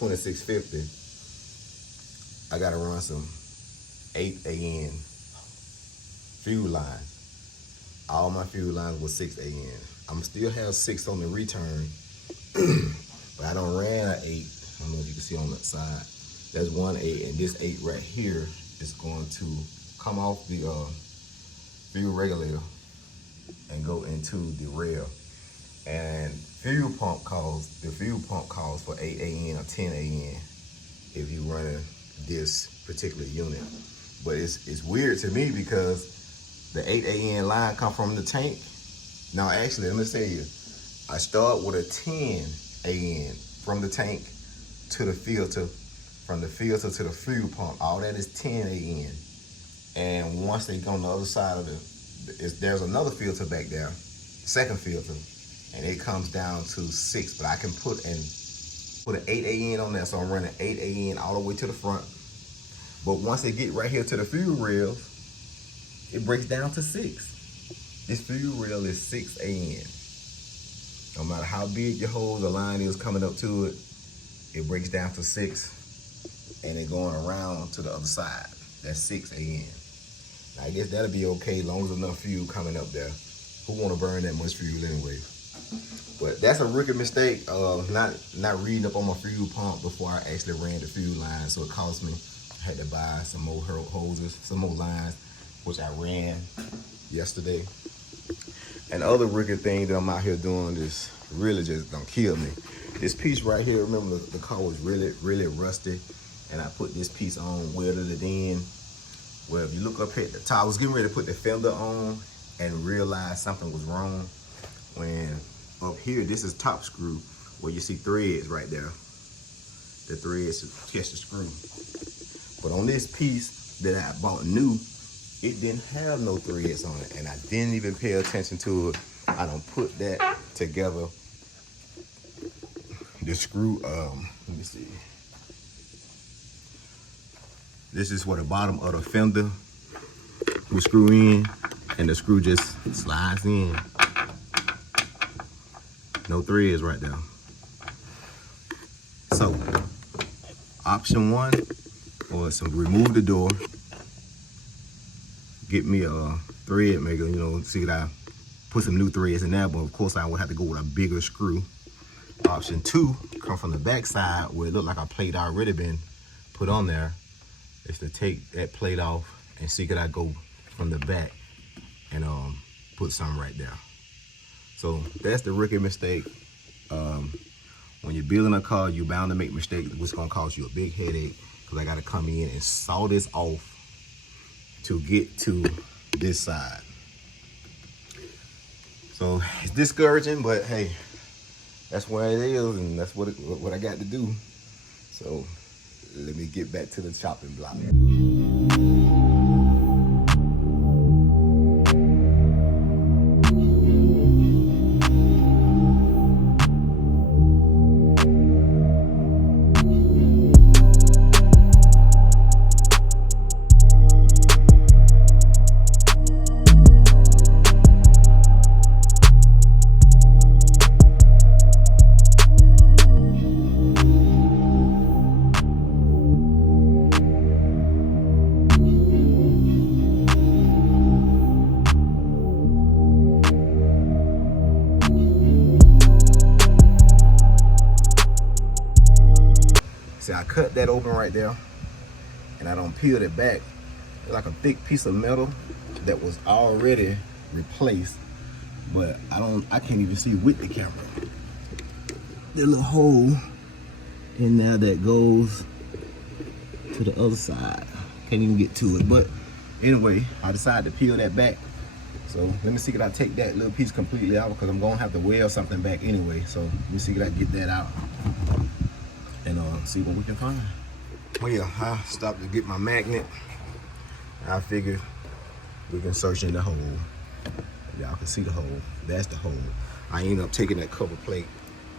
2650, I gotta run some 8 AN fuel line. All my fuel lines were 6 AN. I'm still have 6 on the return, but I don't ran an 8. I don't know if you can see on that side. That's 1 8, and this 8 right here is going to come off the fuel regulator and go into the rail. And the fuel pump calls for 8 AN or 10 AN if you running this particular unit. But it's weird to me because the 8 AN line come from the tank. Now actually, let me tell you, I start with a 10 AN from the tank to the filter, from the filter to the fuel pump. All that is 10 AN. And once they go on the other side of there's another filter back there, second filter, and it comes down to 6. But I can put an 8 AN on there, so I'm running 8 AN all the way to the front. But once they get right here to the fuel rails, it breaks down to 6. This fuel rail is 6 AN. No matter how big your hose or line is coming up to it, it breaks down to 6, and it going around to the other side. That's 6 AN. Now, I guess that'll be okay as long as enough fuel coming up there. Who want to burn that much fuel anyway? But that's a rookie mistake, not reading up on my fuel pump before I actually ran the fuel line. So it cost me, I had to buy some more hoses, some more lines, which I ran yesterday. And the other rookie thing that I'm out here doing is really just gonna kill me. This piece right here, remember the car was really rusty, and I put this piece on, welded it in. Well, if you look up at the top, I was getting ready to put the fender on and realized something was wrong. When up here, this is top screw, where you see threads right there. The threads catch the screw. But on this piece that I bought new, it didn't have no threads on it, and I didn't even pay attention to it. I don't put that together. The screw, let me see. This is where the bottom of the fender will screw in, and the screw just slides in. No threads right there. So, option 1 was to remove the door, get me a thread maker, you know, see that I put some new threads in there, but of course I would have to go with a bigger screw. Option 2, come from the back side where it looked like a plate already been put on there, is to take that plate off and see could I go from the back and put something right there. So that's the rookie mistake. When you're building a car, you're bound to make mistakes, which is gonna cause you a big headache, because I gotta come in and saw this off to get to this side. So it's discouraging, but hey, that's where it is, and that's what I got to do. So let me get back to the chopping block. See, I cut that open right there, and I don't peeled it back. It's like a thick piece of metal that was already replaced, but I can't even see with the camera. There's a little hole in there that goes to the other side. Can't even get to it, but anyway, I decided to peel that back. So let me see if I take that little piece completely out, because I'm gonna have to weld something back anyway. So let me see if I get that out and see what we can find. Well, yeah, I stopped to get my magnet. I figured we can search in the hole. Y'all can see the hole. That's the hole. I ended up taking that cover plate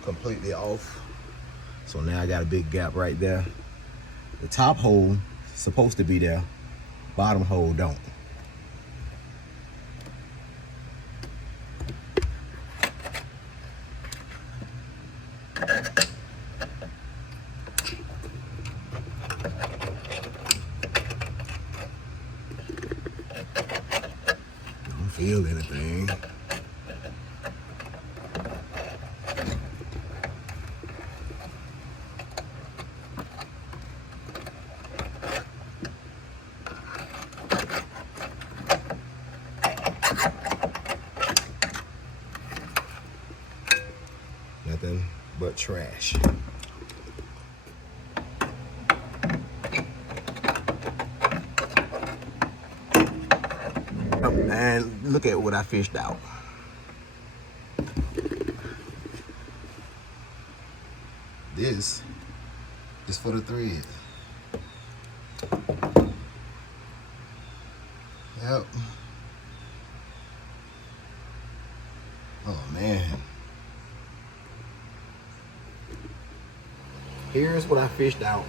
completely off. So now I got a big gap right there. The top hole is supposed to be there. Bottom hole don't. feel anything. Nothing but trash. And look at what I fished out. This is for the thread. Yep. Oh man. Here's what I fished out.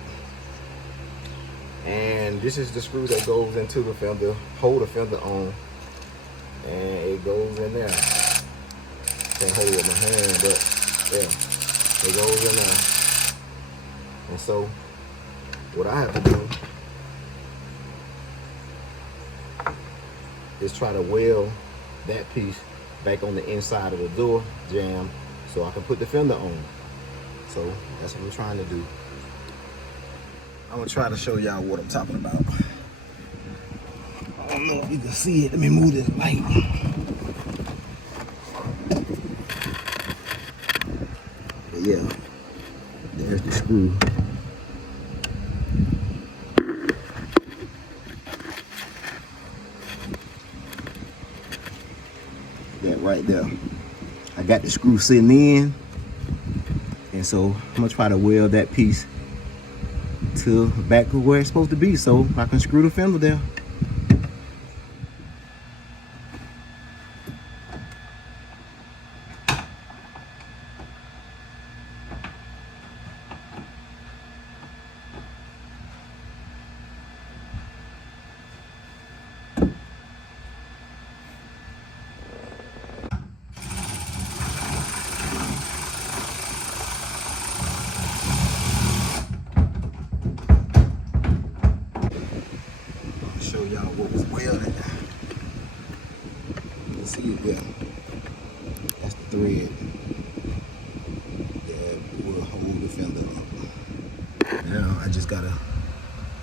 And this is the screw that goes into the fender, hold the fender on. And it goes in there. Can't hold it with my hand, but yeah, it goes in there. And so, what I have to do is try to weld that piece back on the inside of the door jamb so I can put the fender on. So that's what I'm trying to do. I'm gonna try to show y'all what I'm talking about. I don't know if you can see it. Let me move this light. But yeah, there's the screw. That right there. I got the screw sitting in. And so I'm gonna try to weld that piece to back to where it's supposed to be so I can screw the fender there. Show y'all what was welded. You can see it there. That's the thread that will hold the fender up. Now I just gotta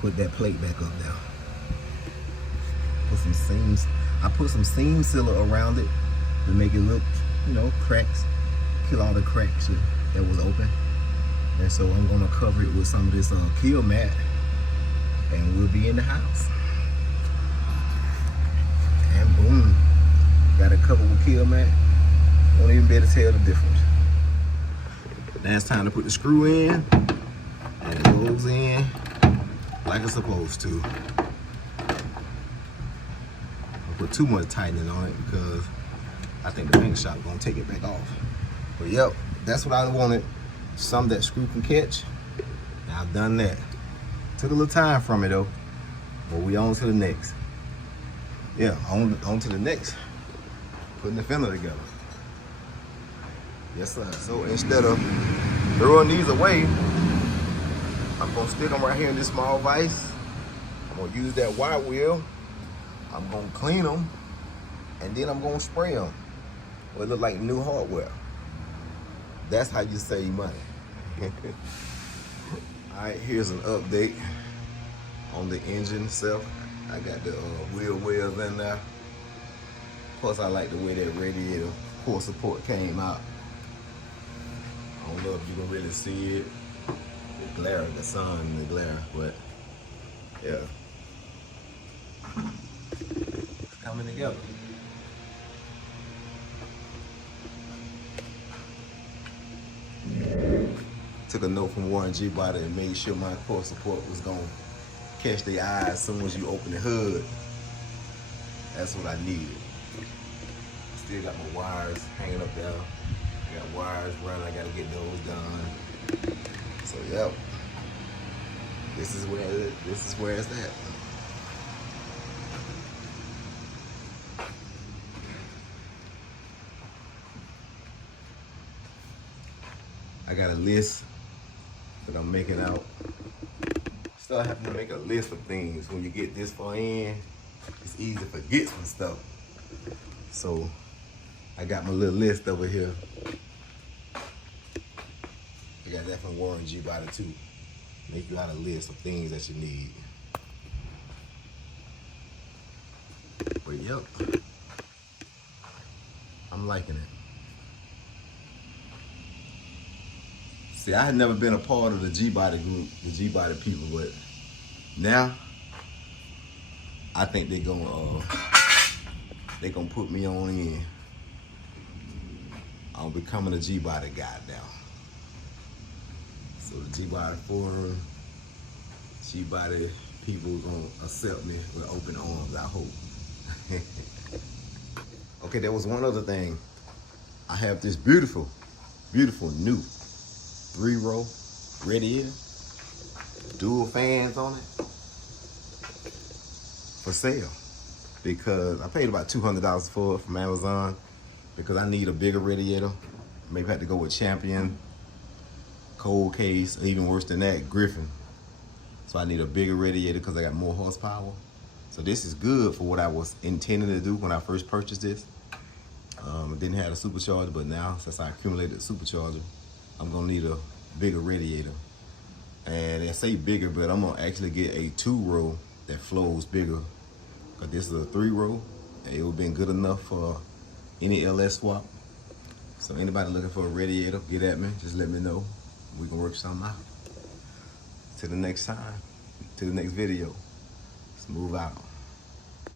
put that plate back up there. Put some seams. I put some seam sealer around it to make it look, you know, cracks, kill all the cracks that was open. And so I'm gonna cover it with some of this kill mat, and we'll be in the house. And boom, got it covered with kill mat. Won't even be able to tell the difference. Now it's time to put the screw in, and it goes in like it's supposed to. Don't put too much tightening on it because I think the paint shop is gonna take it back off. But yep, that's what I wanted. Some that screw can catch. Now I've done that. Took a little time from it though, but we on to the next. Yeah, on to the next. Putting the fender together. Yes sir. So instead of throwing these away, I'm gonna stick them right here in this small vise. I'm gonna use that wire wheel. I'm gonna clean them, and then I'm gonna spray them. Well, it look like new hardware. That's how you save money. All right, here's an update on the engine itself. I got the wheel wells in there. Plus, I like the way that radiator core support came out. I don't know if you can really see it. The glare, the sun, and the glare, but yeah. It's coming together. Took a note from Warren G. about it and made sure my core support was gonna catch the eye as soon as you open the hood. That's what I needed. Still got my wires hanging up there. I got wires running, I gotta get those done. So yep. This is where it's at. I got a list that I'm making out. Still having to make a list of things. When you get this far in, it's easy to forget some stuff. So I got my little list over here. I got that from Warren G Body too. Make you out a list of things that you need. But yep, I'm liking it. See, I had never been a part of the G Body group, the G Body people, but now I think they're gonna put me on in. I'm becoming a G Body guy now. So the G Body forum, G Body people gonna accept me with open arms, I hope. Okay, there was one other thing. I have this beautiful, beautiful new 3-row Radiator, dual fans on it, for sale. Because I paid about $200 for it from Amazon, because I need a bigger radiator. Maybe I had to go with Champion, Cold Case, or even worse than that, Griffin. So I need a bigger radiator because I got more horsepower. So this is good for what I was intending to do when I first purchased this. I didn't have a supercharger, but now since I accumulated a supercharger, I'm gonna need a bigger radiator. And I say bigger, but I'm gonna actually get a 2-row that flows bigger. Cause this is a 3-row, and it would have been good enough for any LS swap. So anybody looking for a radiator, get at me, just let me know. We can work something out. Till the next time, till the next video, let's move out.